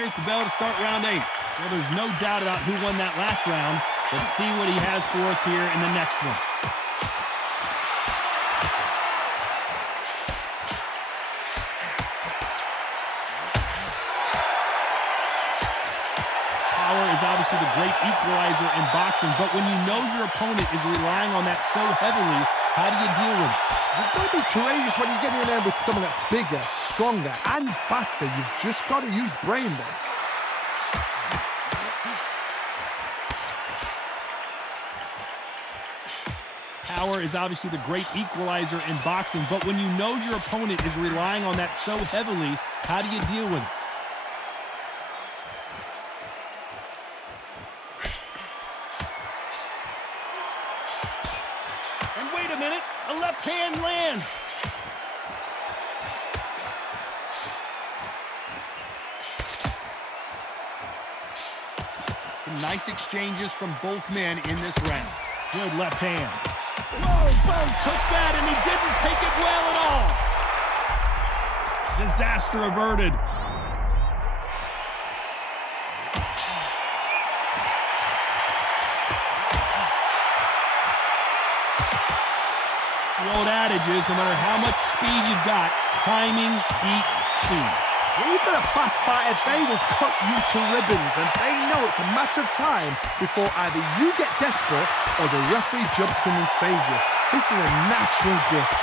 There's the bell to start round 8. Well, there's no doubt about who won that last round. Let's see what he has for us here in the next one. Power is obviously the great equalizer in boxing, but when you know your opponent is relying on that so heavily, how do you deal with it? You've got to be courageous when you get in there with someone that's bigger, stronger, and faster. You've just got to use brain there. Power is obviously the great equalizer in boxing, but when you know your opponent is relying on that so heavily, how do you deal with it? And wait a minute, a left hand lands. Some nice exchanges from both men in this round. Good left hand. Whoa, Bo took that and he didn't take it well at all. Disaster averted. The old adage is no matter how much speed you've got, timing beats speed. When you've got a fast fighter, they will cut you to ribbons, and they know it's a matter of time before either you get desperate or the referee jumps in and saves you. This is a natural gift.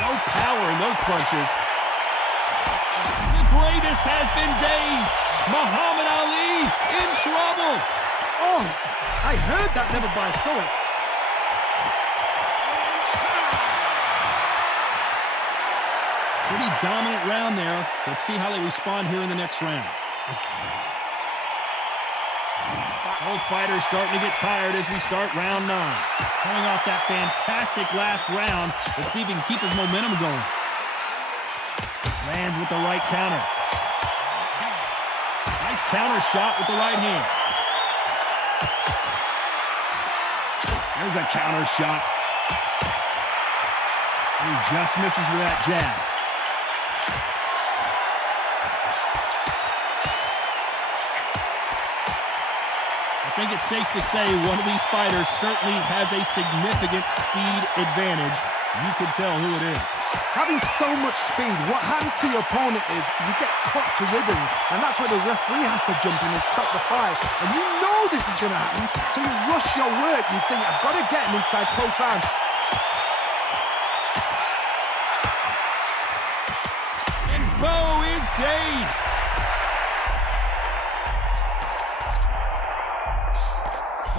No power in those punches. The greatest has been dazed. Muhammad Ali in trouble. Oh, I heard that, never but I saw it. Pretty dominant round there. Let's see how they respond here in the next round. Both fighters starting to get tired as we start round 9. Coming off that fantastic last round, let's see if he can keep his momentum going. Lands with the right counter. Nice counter shot with the right hand. There's a counter shot. He just misses with that jab. I think it's safe to say one of these fighters certainly has a significant speed advantage. You can tell who it is. Having so much speed, what happens to your opponent is you get cut to ribbons, and that's where the referee has to jump in and stop the fight. And you know this is going to happen, so you rush your work. You think, I've got to get him inside close round. And Bo is dazed.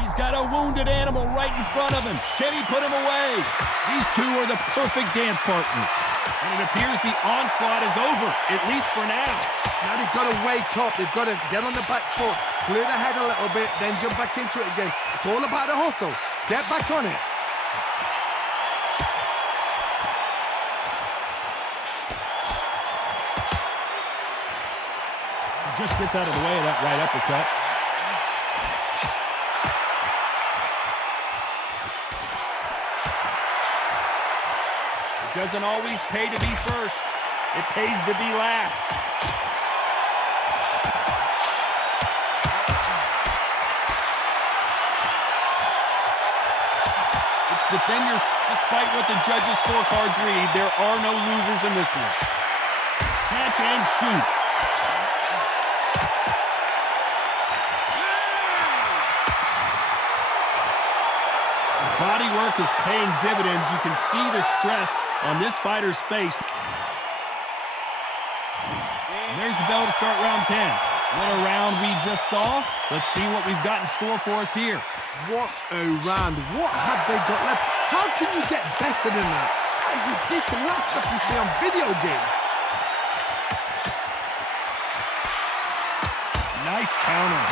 He's got a wounded animal right in front of him. Can he put him away? These two are the perfect dance partners. And it appears the onslaught is over, at least for now. Now they've got to wake up. They've got to get on the back foot, clear the head a little bit, then jump back into it again. It's all about the hustle. Get back on it. He just gets out of the way of that right uppercut. Doesn't always pay to be first. It pays to be last. It's defenders. Despite what the judges' scorecards read, there are no losers in this one. Catch and shoot. Body work is paying dividends. You can see the stress on this fighter's face. And there's the bell to start round 10. What a round we just saw. Let's see what we've got in store for us here. What a round. What have they got left? How can you get better than that? That is ridiculous. That's stuff you see on video games. Nice counter.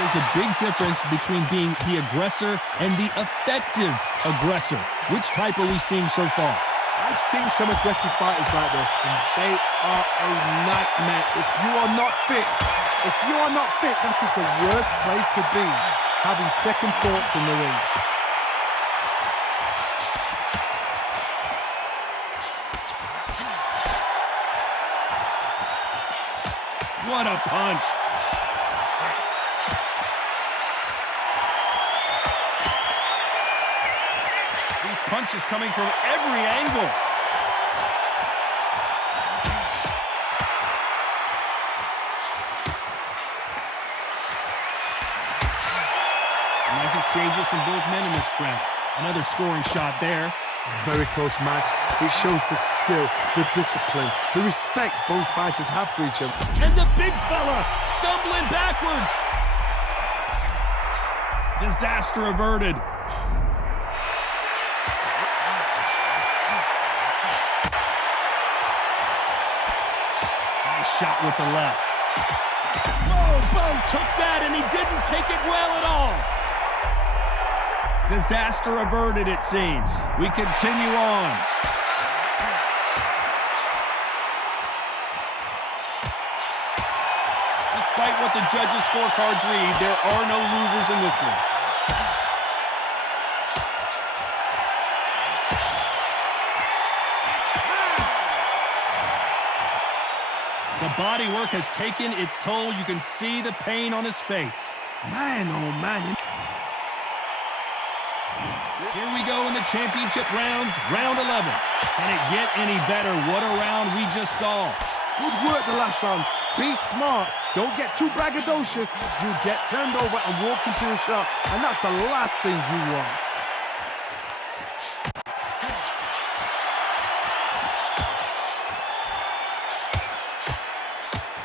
There's a big difference between being the aggressor and the effective aggressor. Which type are we seeing so far? I've seen some aggressive fighters like this, and they are a nightmare. If you are not fit, that is the worst place to be, having second thoughts in the ring. What a punch. These punches coming from every angle. Nice exchanges from both men in this round. Another scoring shot there. Very close match. It shows the skill, the discipline, the respect both fighters have for each other. And the big fella stumbling backwards. Disaster averted. Nice shot with the left. Whoa, Bo took that and he didn't take it well at all. Disaster averted, it seems. We continue on. Despite what the judges' scorecards read, there are no losers in this one. The body work has taken its toll. You can see the pain on his face. Man, oh man. Here we go in the championship rounds, round 11. Can it get any better? What a round we just saw. Good work the last round. Be smart. Don't get too braggadocious. You get turned over and walk into a shot, and that's the last thing you want.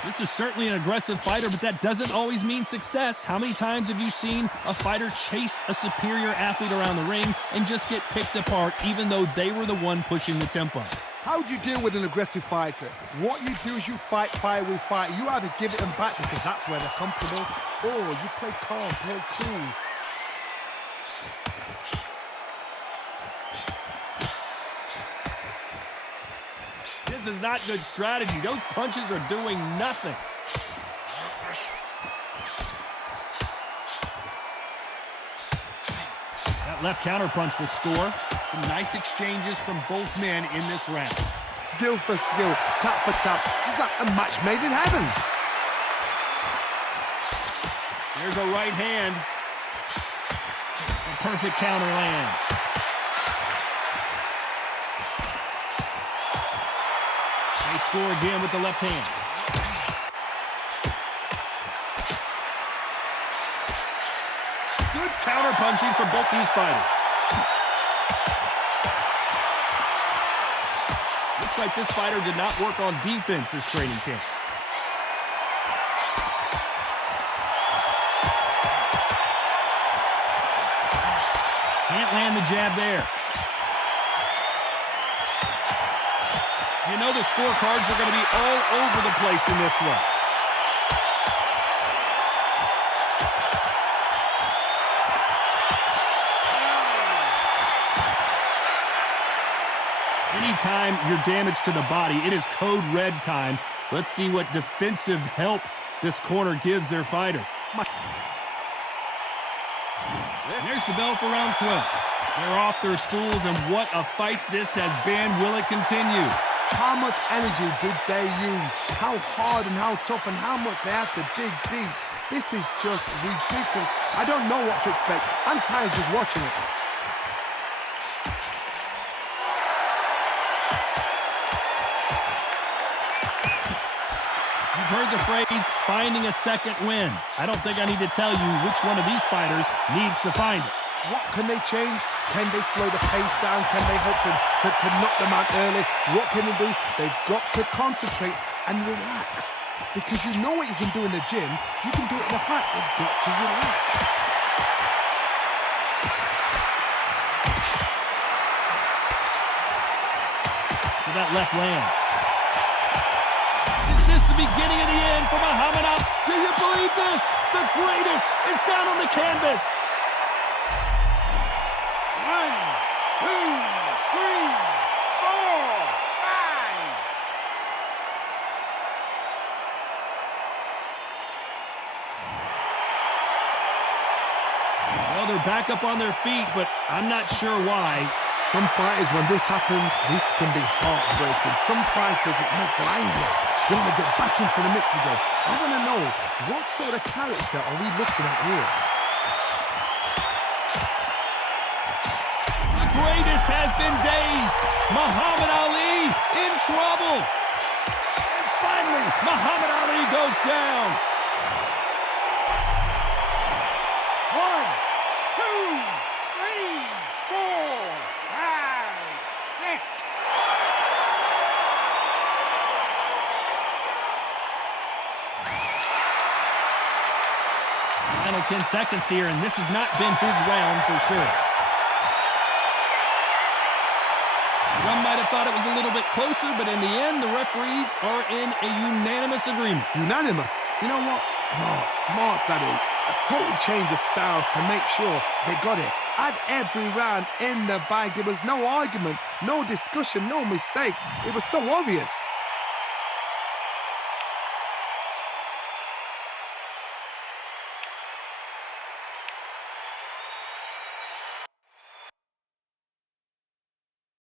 This is certainly an aggressive fighter, but that doesn't always mean success. How many times have you seen a fighter chase a superior athlete around the ring and just get picked apart even though they were the one pushing the tempo? How do you deal with an aggressive fighter? What you do is you fight fire with fire. You either give it them back because that's where they're comfortable, or you play calm, play cool. This is not good strategy. Those punches are doing nothing. That left counter punch will score. Some nice exchanges from both men in this round. Skill for skill, tap for tap, just like a match made in heaven. There's a right hand. A perfect counter lands. They score again with the left hand. Good counter punching for both these fighters. Looks like this fighter did not work on defense this training camp. Can't land the jab there. You know the scorecards are going to be all over the place in this one. Anytime you're damaged to the body, it is code red time. Let's see what defensive help this corner gives their fighter. There's the bell for round 12. They're off their stools, and what a fight this has been. Will it continue? How much energy did they use? How hard and how tough and how much they have to dig deep. This is just ridiculous. I don't know what to expect. I'm tired just watching it. You've heard the phrase, finding a second win. I don't think I need to tell you which one of these fighters needs to find it. What can they change? Can they slow the pace down? Can they hope to knock them out early? What can they do? They've got to concentrate and relax. Because you know what you can do in the gym, you can do it in the fight. They've got to relax. So that left lands. Is this the beginning of the end for Muhammad Ali? Do you believe this? The greatest is down on the canvas. 1, 2, 3, 4, 5. Well, they're back up on their feet, but I'm not sure why. Some fighters, when this happens, this can be heartbreaking. Some fighters, it makes them angry. They want to get back into the mix again. I want to know, what sort of character are we looking at here? The greatest has been dazed. Muhammad Ali in trouble. And finally, Muhammad Ali goes down. 1, 2, 3, 4, 5, 6. Final 10 seconds here, and this has not been his round for sure. Some might have thought it was a little bit closer, but in the end, the referees are in a unanimous agreement. Unanimous. You know what? Smart that is. A total change of styles to make sure they got it. Had every round in the bag. There was no argument, no discussion, no mistake. It was so obvious.